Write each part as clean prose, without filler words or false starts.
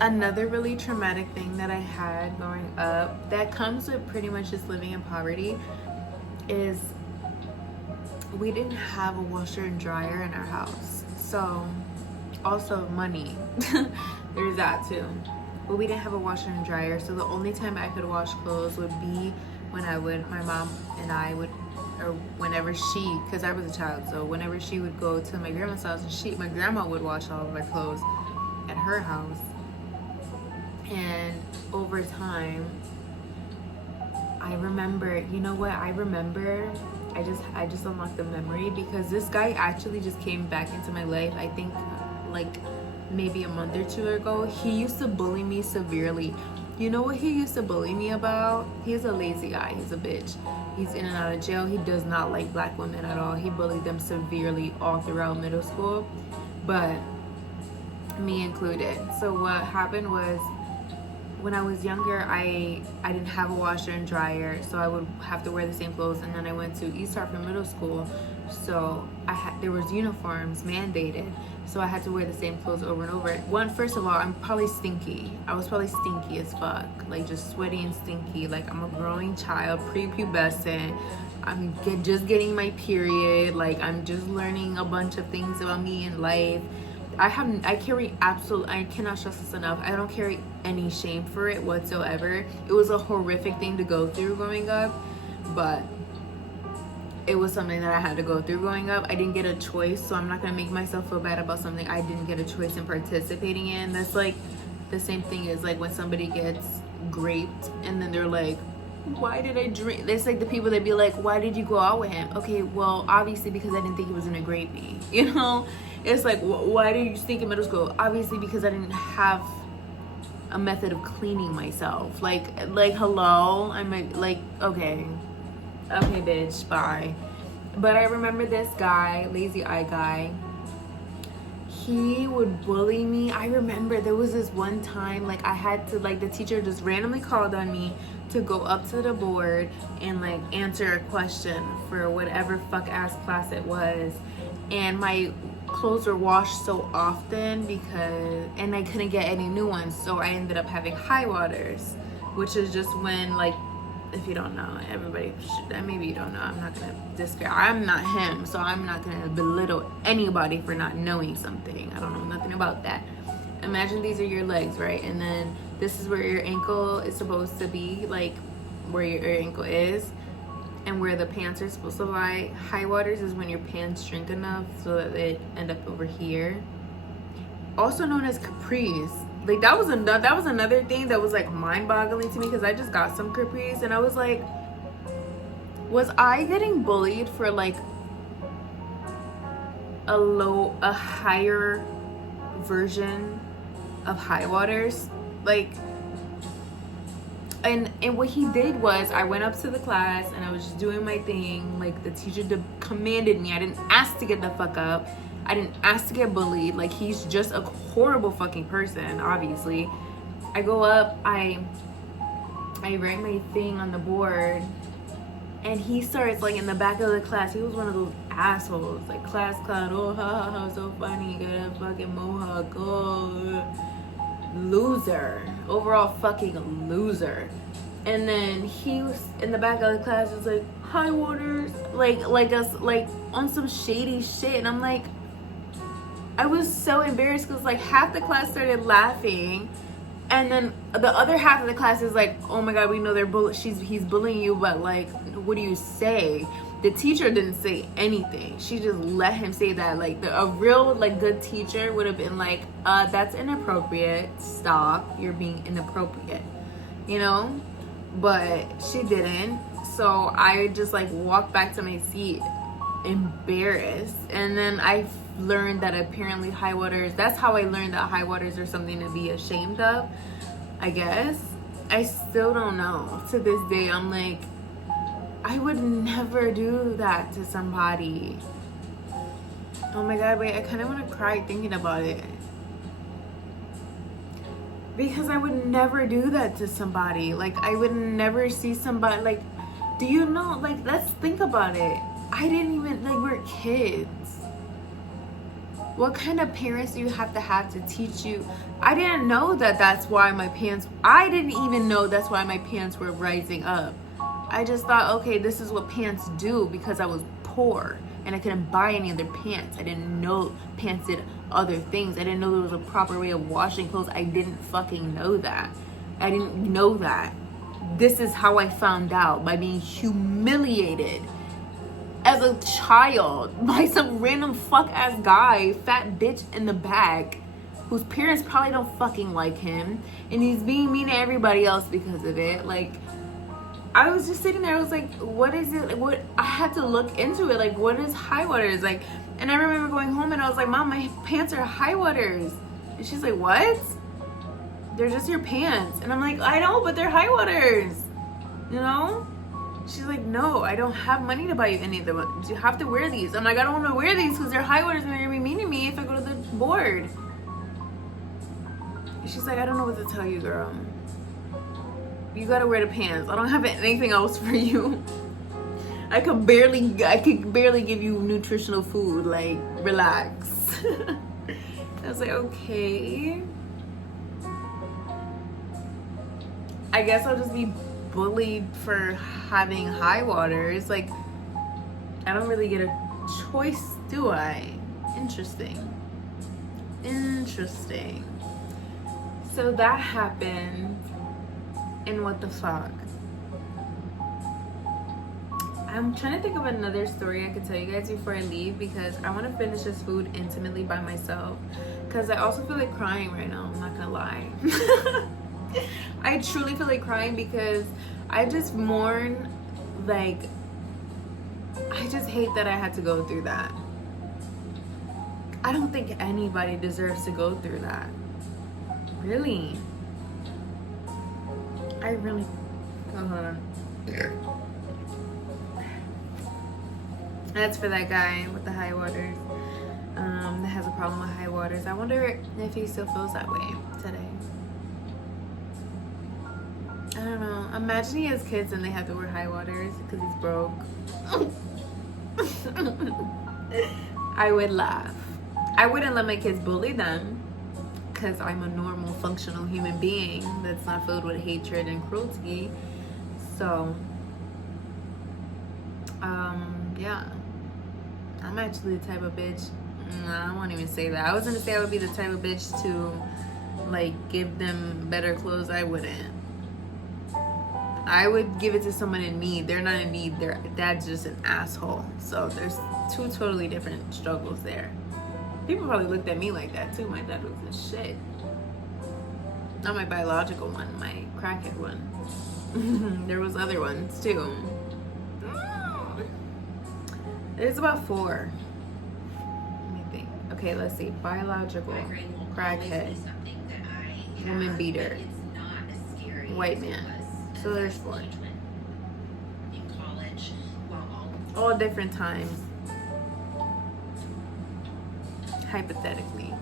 Another really traumatic thing that I had growing up that comes with pretty much just living in poverty is we didn't have a washer and dryer in our house. So, also money. There's that too. But we didn't have a washer and dryer, so the only time I could wash clothes would be when my mom and I would, or whenever she, because I was a child, so whenever she would go to my grandma's house, and my grandma would wash all of our clothes at her house. And over time, I remember, you know what? I remember, I just unlocked the memory because this guy actually just came back into my life. I think like maybe a month or two ago. He used to bully me severely. You know what he used to bully me about? He's a lazy guy. He's a bitch. He's in and out of jail. He does not like black women at all. He bullied them severely all throughout middle school, but me included. So what happened was, when I was younger, I didn't have a washer and dryer, so I would have to wear the same clothes. And then I went to East Hartford Middle School, so there was uniforms mandated, so I had to wear the same clothes over and over. First of all, I'm probably stinky. I was probably stinky as fuck, like just sweaty and stinky. Like I'm a growing child, prepubescent. I'm just getting my period. Like I'm just learning a bunch of things about me in life. I cannot stress this enough. I don't carry any shame for it whatsoever. It was a horrific thing to go through growing up, but it was something that I had to go through growing up. I didn't get a choice, so I'm not gonna make myself feel bad about something I didn't get a choice in participating in. That's like the same thing as like when somebody gets raped and then they're like, why did I drink? It's like the people that be like, why did you go out with him? Okay, well, obviously because I didn't think he was gonna grape me, you know? It's like, why did you stink in middle school? Obviously because I didn't have a method of cleaning myself. Like hello? Okay, bitch, bye. But I remember this guy, lazy eye guy, he would bully me. I remember there was this one time, like I had to, like the teacher just randomly called on me to go up to the board and like answer a question for whatever fuck ass class it was. And my clothes were washed so often and I couldn't get any new ones, so I ended up having high waters, which is just when, like, if you don't know, everybody should, maybe you don't know, I'm not gonna describe, I'm not him, so I'm not gonna belittle anybody for not knowing something. I don't know nothing about that. Imagine these are your legs, right? And then this is where your ankle is supposed to be, like where your ankle is, and where the pants are supposed to lie. High waters is when your pants shrink enough so that they end up over here. Also known as capris. Like that was another thing that was like mind-boggling to me, because I just got some capris and I was like, was I getting bullied for like a higher version of high waters? Like, and what he did was, I went up to the class and I was just doing my thing. Like the teacher commanded me. I didn't ask to get the fuck up. I didn't ask to get bullied. Like he's just a horrible fucking person, obviously. I go up, I write my thing on the board, and he starts like in the back of the class. He was one of those assholes, like class clown. Oh, ha ha ha, so funny. You got a fucking mohawk. Oh, loser. Overall fucking loser. And then he was in the back of the class, was like, high waters, like us, like on some shady shit. And I'm like, I was so embarrassed because like half the class started laughing, and then the other half of the class is like, oh my god, we know he's bullying you, but like, what do you say? The teacher didn't say anything. She just let him say that. Like a real like good teacher would have been like, that's inappropriate, stop, you're being inappropriate, you know? But she didn't. So I just like walked back to my seat embarrassed. And then I learned that apparently high waters, that's how I learned that high waters are something to be ashamed of, I guess. I still don't know. To this day, I'm like, I would never do that to somebody. Oh my god, wait, I kind of want to cry thinking about it. Because I would never do that to somebody. Like, I would never see somebody, like, do you know, like, let's think about it. I didn't even, like, we're kids. What kind of parents do you have to teach you? I didn't know that that's why my pants, I didn't even know that's why my pants were rising up. I just thought, okay, this is what pants do because I was poor and I couldn't buy any other pants. I didn't know pants did other things. I didn't know there was a proper way of washing clothes. I didn't fucking know that. I didn't know that. This is how I found out, by being humiliated as a child by some random fuck ass guy, fat bitch in the back, whose parents probably don't fucking like him, and he's being mean to everybody else because of it. Like, I was just sitting there, I was like, what is it? Like, what? I had to look into it. Like, what is high waters? Like, and I remember going home and I was like, Mom, my pants are high waters. And she's like, what? They're just your pants. And I'm like, I know, but they're high waters. You know? She's like, no, I don't have money to buy you any of them. You have to wear these. I'm like, I don't want to wear these because they're high waters and they're going to be mean to me if I go to the board. And she's like, I don't know what to tell you, girl. You gotta wear the pants. I don't have anything else for you. I could barely give you nutritional food. Like, relax. I was like, okay. I guess I'll just be bullied for having high waters. Like, I don't really get a choice, do I? Interesting. So that happened. And what the fuck? I'm trying to think of another story I could tell you guys before I leave, because I want to finish this food intimately by myself, because I also feel like crying right now. I'm not gonna lie. I truly feel like crying because I just mourn, like, I just hate that I had to go through that. I don't think anybody deserves to go through that. Really. I really, hold on. That's for that guy with the high waters, that has a problem with high waters. I wonder if he still feels that way today. I don't know. Imagine he has kids and they have to wear high waters because he's broke. I would laugh. I wouldn't let my kids bully them, because I'm a normal, functional human being that's not filled with hatred and cruelty. So, yeah. I'm actually the type of bitch, I won't even say that. I was gonna say I would be the type of bitch to, like, give them better clothes. I wouldn't. I would give it to someone in need. They're not in need. Their dad's just an asshole. So there's two totally different struggles there. People probably looked at me like that too. My dad was a shit. Not my biological one, my crackhead one. There was other ones too. There's about 4. Let me think. Okay, let's see. Biological, crackhead, woman beater, white man. So there's 4. All different times. Hypothetically.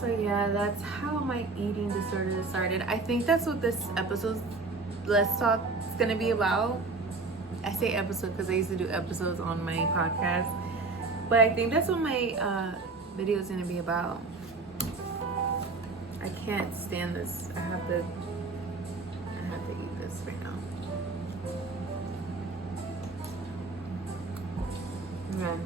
So yeah, that's how my eating disorder started. I think that's what this episode, Let's Talk, is gonna be about. I say episode because I used to do episodes on my podcast, but I think that's what my video is gonna be about. I can't stand this. I have to eat this right now. Yeah.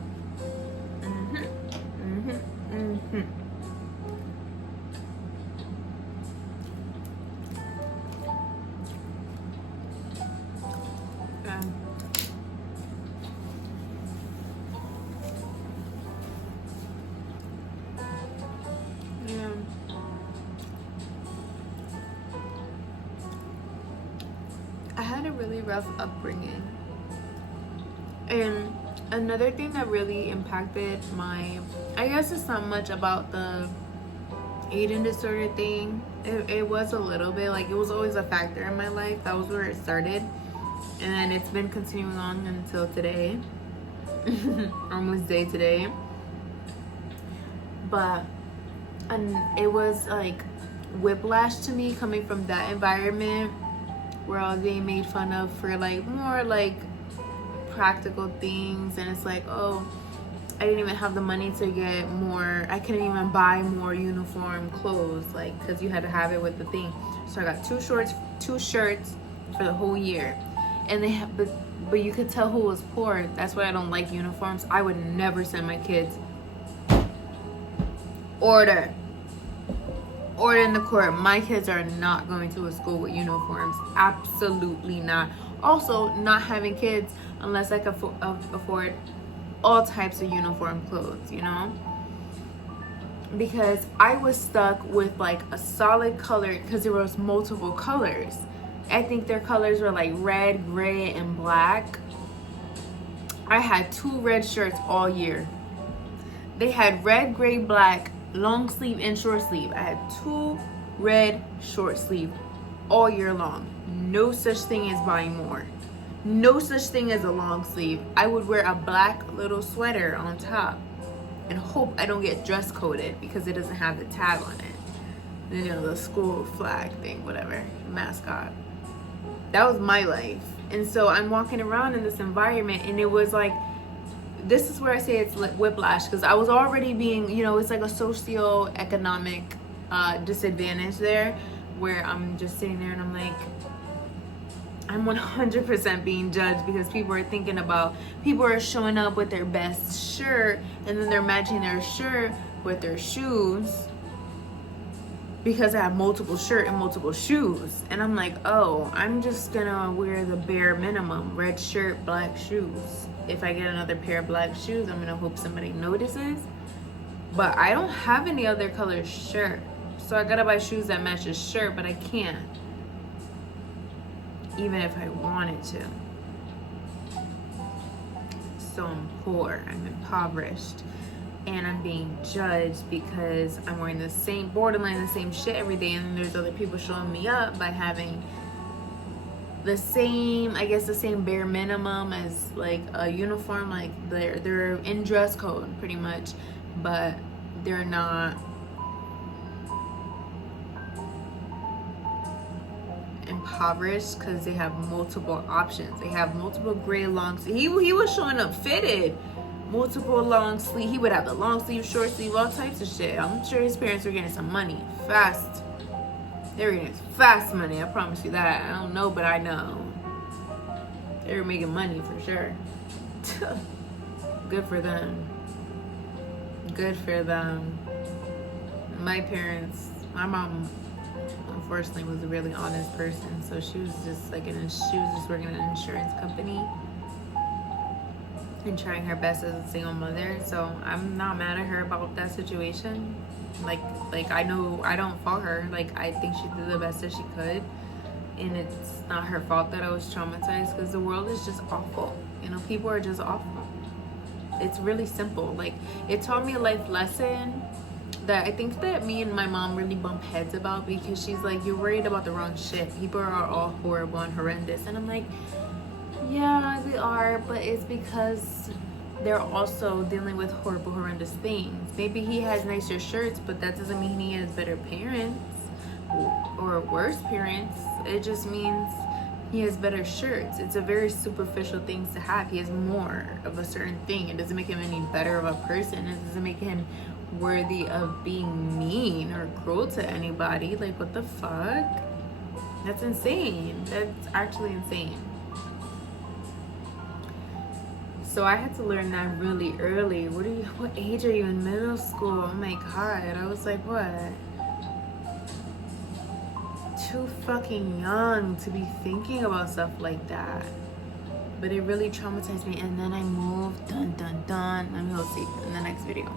I had a really rough upbringing, and another thing that really impacted I guess it's not much about the eating disorder thing. It was a little bit, like, it was always a factor in my life. That was where it started, and then it's been continuing on until today. Almost day today. But it was like whiplash to me coming from that environment where I was being made fun of for, like, more like practical things, and it's like, oh, I didn't even have the money to get more. I couldn't even buy more uniform clothes, like, because you had to have it with the thing. So I got two shirts for the whole year, and they have, but you could tell who was poor. That's why I don't like uniforms. I would never send my kids. Order in the court. My kids are not going to a school with uniforms. Absolutely not. Also, not having kids unless I can afford all types of uniform clothes, you know? Because I was stuck with like a solid color, because there was multiple colors. I think their colors were like red, gray, and black. I had 2 red shirts all year. They had red, gray, black, long sleeve and short sleeve. I had 2 red short sleeve all year long. No such thing as buying more. No such thing as a long sleeve. I would wear a black little sweater on top and hope I don't get dress coded because it doesn't have the tag on it. You know, the school flag thing, whatever, mascot. That was my life. And so I'm walking around in this environment, and it was like, this is where I say it's whiplash, because I was already being, you know, it's like a socioeconomic disadvantage there, where I'm just sitting there and I'm like, I'm 100% being judged, because people are showing up with their best shirt, and then they're matching their shirt with their shoes, because I have multiple shirt and multiple shoes. And I'm like, oh, I'm just gonna wear the bare minimum: red shirt, black shoes. If I get another pair of black shoes, I'm gonna hope somebody notices. But I don't have any other color shirt, so I gotta buy shoes that match the shirt, but I can't, even if I wanted to. So I'm poor, I'm impoverished, and I'm being judged because I'm wearing the same, borderline the same shit every day, and then there's other people showing me up by having the same, I guess the same bare minimum as like a uniform. Like they're in dress code pretty much, but they're not impoverished because they have multiple options. They have multiple gray long sleeve. He was showing up fitted, multiple long sleeve. He would have the long sleeve, short sleeve, all types of shit. I'm sure his parents were getting some money fast. They were getting fast money, I promise you that. I don't know, but I know they were making money for sure. Good for them. Good for them. My parents, my mom, unfortunately, was a really honest person, so she was just like she was just working at an insurance company and trying her best as a single mother. So I'm not mad at her about that situation. Like I know I don't fault her. Like, I think she did the best that she could, and it's not her fault that I was traumatized, because the world is just awful. You know, people are just awful. It's really simple. Like, it taught me a life lesson that I think that me and my mom really bump heads about, because she's like, you're worried about the wrong shit. People are all horrible and horrendous. And I'm like, yeah, they are, but it's because they're also dealing with horrible, horrendous things. Maybe he has nicer shirts, but that doesn't mean he has better parents or worse parents. It just means he has better shirts. It's a very superficial thing to have. He has more of a certain thing. It doesn't make him any better of a person. It doesn't make him worthy of being mean or cruel to anybody. Like, what the fuck? That's insane. That's actually insane. So I had to learn that really early. What age are you in middle school? Oh my god. I was like, what? Too fucking young to be thinking about stuff like that. But it really traumatized me, and then I moved. Dun dun dun. Let me go see in the next video.